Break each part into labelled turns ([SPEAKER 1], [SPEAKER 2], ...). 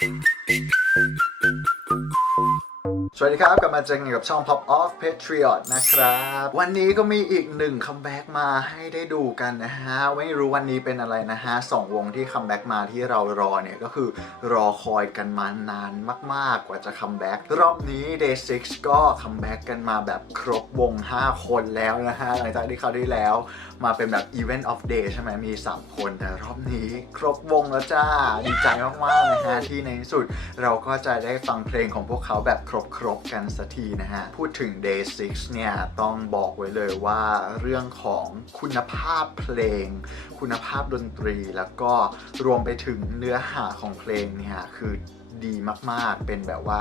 [SPEAKER 1] Thank you. สวัสดีครับกลับมาเจอกันกับช่อง Pop Off Patriot นะครับ วันนี้ก็มีอีกหนึ่งคัมแบ็กมาให้ได้ดูกันนะฮะ ไม่รู้วันนี้เป็นอะไรนะฮะสองวงที่คัมแบ็กมาที่เรารอเนี่ย ก็คือรอคอยกันมานานมาก ๆ กว่าจะคัมแบ็กรอบนี้ Day 6 ก็คัมแบ็กกันมาแบบครบวง 5 คนแล้วนะฮะ หลังจากที่คราวที่แล้ว มาเป็นแบบ Event of Day ใช่ไหมมี 3 คนแต่รอบนี้ครบวงแล้วจ้าดีใจมากๆนะฮะที่ในที่สุดเราก็จะได้ฟังเพลงของพวกเขาแบบครบบกันสักทีนะฮะ พูดถึง Day 6 เนี่ย ต้องบอกไว้เลยว่าเรื่องของคุณภาพเพลง คุณภาพดนตรีแล้วก็รวมไปถึงเนื้อหาของเพลงเนี่ยคือ ดีมากๆ เป็นแบบว่า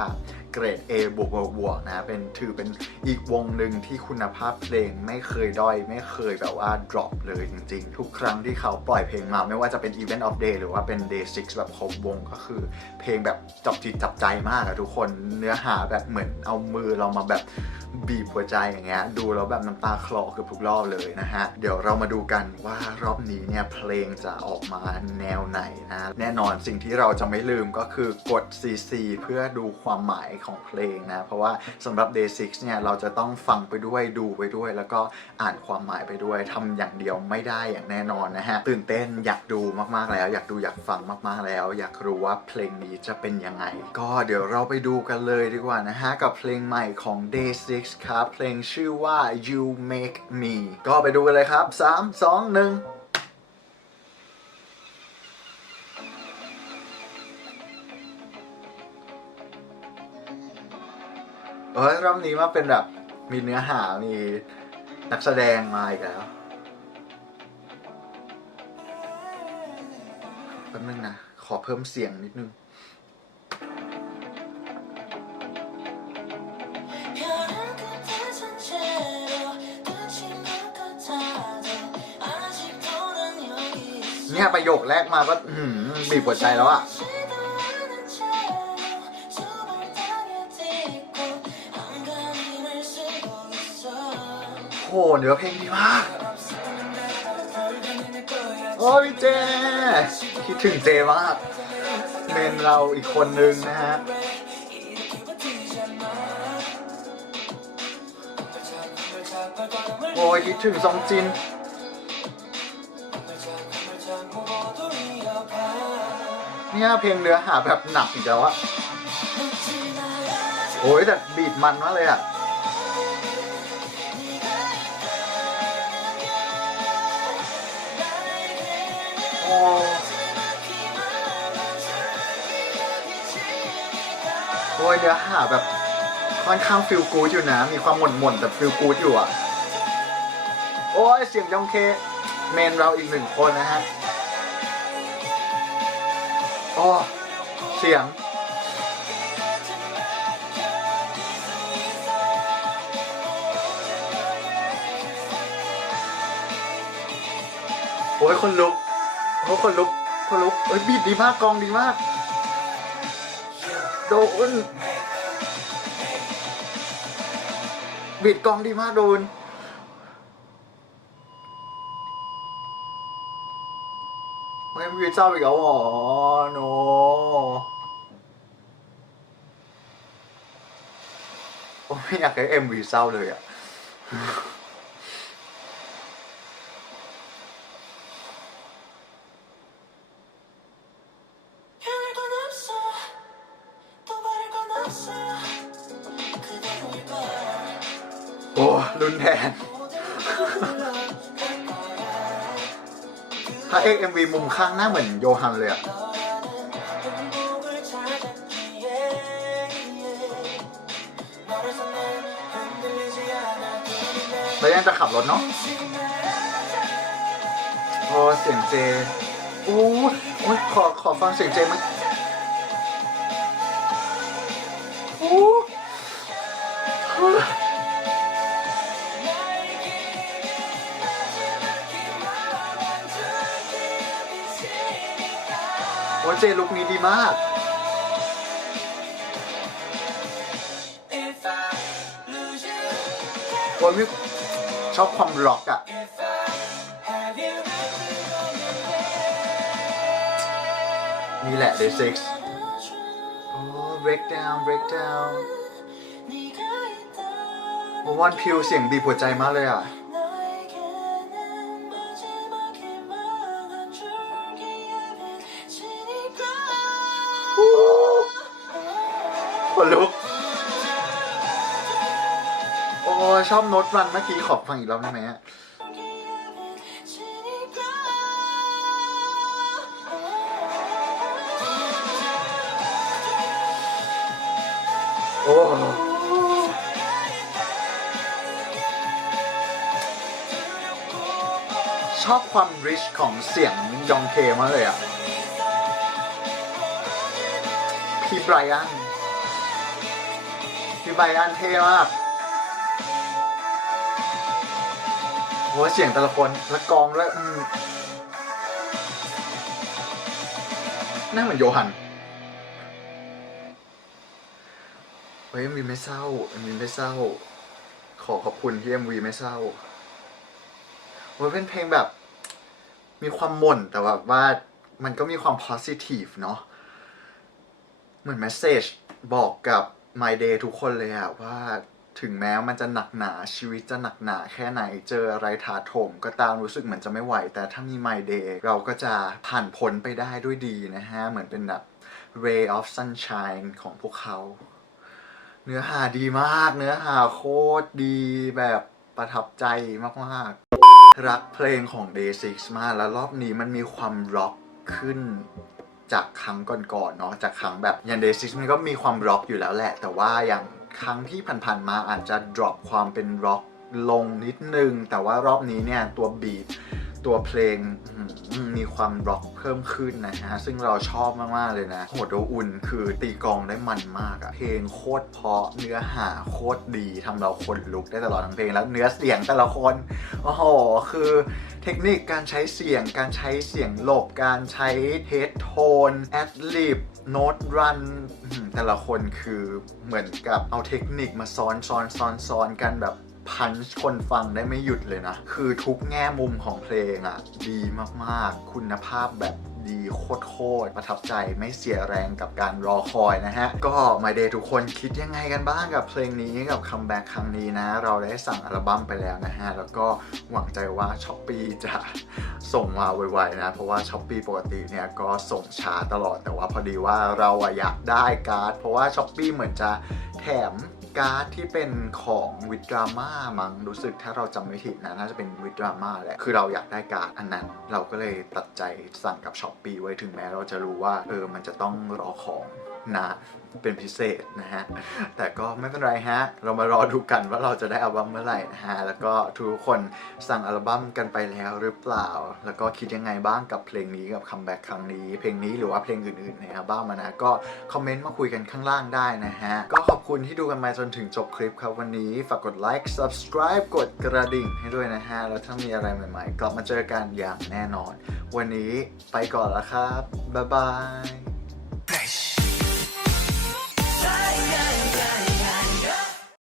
[SPEAKER 1] เกรด A บวกบวกบวกนะ เป็นถือเป็นอีกวงหนึ่งที่คุณภาพเพลงไม่เคยด้อย ไม่เคยแบบว่า drop เลยจริงๆ ทุกครั้งที่เขาปล่อยเพลงมา ไม่ว่าจะเป็น Event of Day หรือว่าเป็น Day 6 แบบครบวงก็คือ เพลงแบบจับจิตจับใจมากอะทุกคน เนื้อหาแบบเหมือนเอามือเรามาแบบ บีบหัวใจอย่างเงี้ยดูแล้วแบบน้ำตาคลอเกือบทุกรอบเลยนะฮะ เดี๋ยวเรามาดูกันว่ารอบนี้เนี่ยเพลงจะออกมาแนวไหนนะแน่นอนสิ่งที่เราจะไม่ลืมก็คือกด CC เพื่อดูความหมายของเพลงนะ เพราะว่าสำหรับ Day 6เนี่ยเราจะต้องฟังไปด้วยดูไปด้วย แล้วก็อ่านความหมายไปด้วยทำอย่างเดียวไม่ได้อย่างแน่นอนนะฮะ ตื่นเต้นอยากดูมากๆแล้ว อยากดูอยากฟังมากๆแล้ว อยากรู้ว่าเพลงนี้จะเป็นยังไง ก็เดี๋ยวเราไปดูกันเลยดีกว่านะฮะกับเพลงใหม่ของ Day 6ครับ เพลงชื่อว่า You Make Me ก็ไปดูกันเลยครับ 3 2 1เอ้ยรอบนี้มาเป็นแบบ มีเนื้อหา มีนักแสดงมาอีกแล้วแป๊บนึงนะ ขอเพิ่มเสียงนิดนึง แค่ประโยคแรกมาก็บีบหัวใจแล้วอะโหเนื้อเพลงดีมาก โอ้ยเจ คิดถึงเจมาก เมนเราอีกคนนึงนะฮะ โอ้ยคิดถึงซองจิน เนี่ยเพลงเนื้อหาแบบหนักอีกแล้วอะโอ้ยแต่บีดมันมากเลยอะโอ้โอ้ยเนื้อหาแบบค่อนข้างฟิลกูดอยู่นะ มีความหม่นหม่นๆแต่ฟิลกูดอยู่อะโอ้ยเสียงยองเค เมนเราอีกหนึ่งคนนะฮะ โอ้เสียง โอ้ยคนลุกโอ้ยคนลุก คนลุกเอ้ยบีดดีมากกองดีมาก โดนบีดกองดีมากโดน ไม่มีเจ้าอีกแล้วเหรอโนโอ้ ถ้าเอกเอ็มวีมุมข้างหน้าเหมือนโยฮันเลยอะแล้วยังจะขับรถเนาะโอ้เสียงเจอู้อุ้ยขอขอฟังเสียงเจมั้ยอ้ เจลุกนี้ดีมาก โอ้ยมิชอบความล็อกอะ่ะนี่แหละเด
[SPEAKER 2] ซิกโอ้
[SPEAKER 1] break down break down วันพิวเสียงบีบหัวใจมากเลยอะ ชอบโน้ตรันเมื่อกี้ขอฟังอีกรอบได้ไหมฮะโอ้ชอบความริชของเสียงยองเคมากเลยอะ พี่ไบรอัน พี่ไบรอันเท่มาก หเสียงแต่ละคนและกองด้วยอืมน่าเหมือนโยฮันเฮ้ย MV ไม่เศร้า MV ไม่เศร้า ขอขอบคุณที่ MV ไม่เศร้าโอ้ยเป็นเพลงแบบ มีความหม่นแต่แบบว่ามันก็มีความ positive เนาะเหมือน message บอกกับ my day ทุกคนเลยอะว่า ถึงแม้มันจะหนักหนาชีวิตจะหนักหนาแค่ไหนเจออะไรถาโถมก็ตามรู้สึกเหมือนจะไม่ไหว แต่ถ้ามี my day เราก็จะผ่านพ้นไปได้ด้วยดีนะฮะ เหมือนเป็นแบบ ray of sunshine ของพวกเขา เนื้อหาดีมาก เนื้อหาโคตรดีแบบประทับใจมากๆ รักเพลงของ Day 6มากแล้วรอบนี้มันมีความร็อกขึ้นจากครั้งก่อนๆเนาะจากครั้งแบบอย่าง Day 6มันก็มีความร็อกอยู่แล้วแหละ แต่ว่าอย่าง ครั้งที่ผ่านๆมาอาจจะ drop ความเป็นร็อกลงนิดนึง แต่ว่ารอบนี้เนี่ยตัวบีท ตัวเพลงมีความร็อกเพิ่มขึ้นนะฮะ ซึ่งเราชอบมาก ๆ เลยนะ โหดโดอุ่นคือตีกองได้มันมากอะเพลงโคตรเพาะเนื้อหาโคตรดีทำเราขนลุกได้ตลอดทั้งเพลงแล้วเนื้อเสียงแต่ละคน โอ้โห คือเทคนิคการใช้เสียง การใช้เสียงหลบ การใช้เฮดโทน แอดลิบโน้ตรันแต่ละคนคือเหมือนกับเอาเทคนิคมาซ้อนซ้อนซ้อนซ้อนกันแบบ พันช์คนฟังได้ไม่หยุดเลยนะ คือทุกแง่มุมของเพลงอะ่ะ ดีมากๆ คุณภาพแบบดีโคตรๆประทับใจไม่เสียแรงกับการรอคอยนะฮะ ก็ My Day ทุกคนคิดยังไงกันบ้างกับเพลงนี้กับคัมแบ็กครั้งนี้นะ เราได้สั่งอัลบั้มไปแล้วนะฮะ แล้วก็หวังใจว่า s h อ p e e จะส่งมาไวๆนะ เพราะว่า s h อ p e e ปกติเนี่ยก็ส่งช้าตลอดแต่ว่าพอดีว่าเราอยากได้การ์ด เพราะว่า s h อ p e e เหมือนจะแถม การ์ดที่เป็นของวิดราม่ามั้งรู้สึกถ้าเราจำไม่ผิดนะน่าจะเป็นวิดราม่าแหละคือเราอยากได้การ์ดอันนั้น เราก็เลยตัดใจสั่งกับช้อปปี้ไว้ถึงแม้เราจะรู้ว่าเออมันจะต้องรอของ นาเป็นพิเศษนะฮะ แต่ก็ไม่เป็นไรฮะ เรามารอดูกันว่าเราจะได้อัลบั้มเมื่อไหร่นะฮะ แล้วก็ทุกคนสั่งอัลบั้มกันไปแล้วหรือเปล่า แล้วก็คิดยังไงบ้างกับเพลงนี้กับคัมแบ็กครั้งนี้ เพลงนี้หรือว่าเพลงอื่นๆในอัลบั้มนะ ก็คอมเมนต์มาคุยกันข้างล่างได้นะฮะ ก็ขอบคุณที่ดูกันมาจนถึงจบคลิปครับวันนี้ ฝากกดไลค์ subscribe กดกระดิ่งให้ด้วยนะฮะ แล้วถ้ามีอะไรใหม่ ๆ กลับมาเจอกันอย่างแน่นอน วันนี้ไปก่อนแล้วครับ บ๊ายบาย